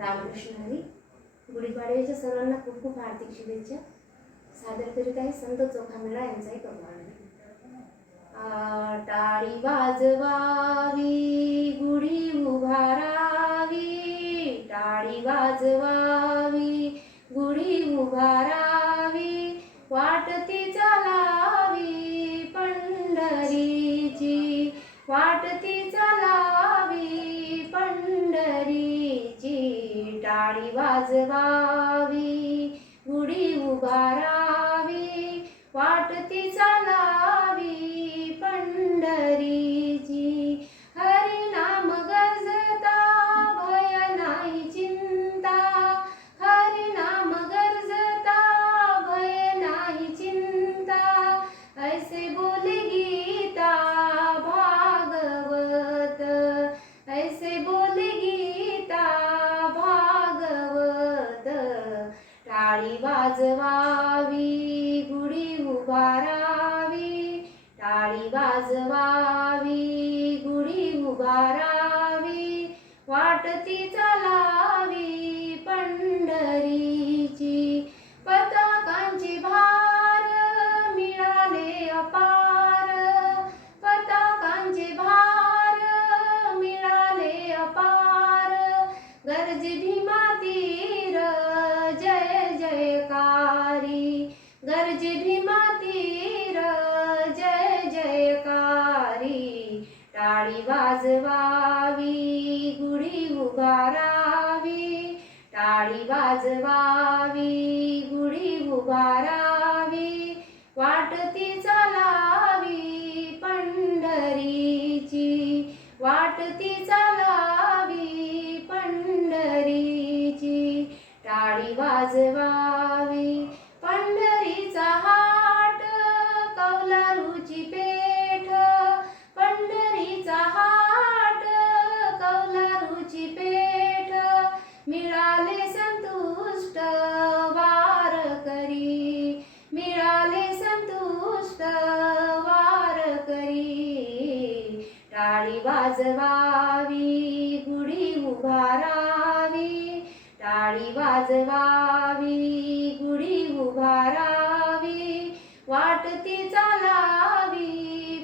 रामकृष्ण हरी गुढीपाडव्याच्या सर्वांना खूप खूप हार्दिक शुभेच्छा. सादर करीत आहे संत चोखामेळा यांचा यांचाही प्रमाण. टाळी वाजवावी गुढी टाळी वाजवावी. गुढी उभारा टाळी वाजवावी गुढी उभारावी टाळी वाजवावी गुढी उभारावी वाटती चालावी पंढरीची. पताकांची भार मिळाले अपार. पताकांचे भार मिळाले अपार. गरज भीमा उभारावी टाळी वाजवावी गुढी उभारावी वाटती चालावी पंढरीची वाटती चालावी पंढरीची टाळी वाजवावी. टाळी वाजवावी गुढी उभारावी. टाळी वाजवावी गुढी उभारावी. वाटती चालावी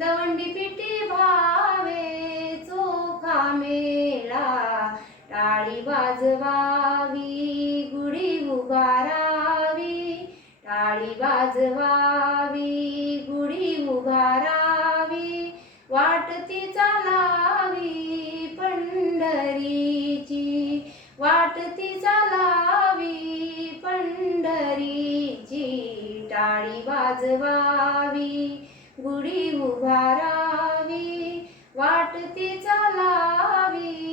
दवंडी पिठी भावे चोखा मेळा टाळी वाजवावी गुढी उभारावी टाळी वाजवावी गुढी उभारावी वाटती चालावी पंढरीची वाटती चालावी पंढरीची टाळी वाजवावी गुढी उभारावी वाट ती चालावी.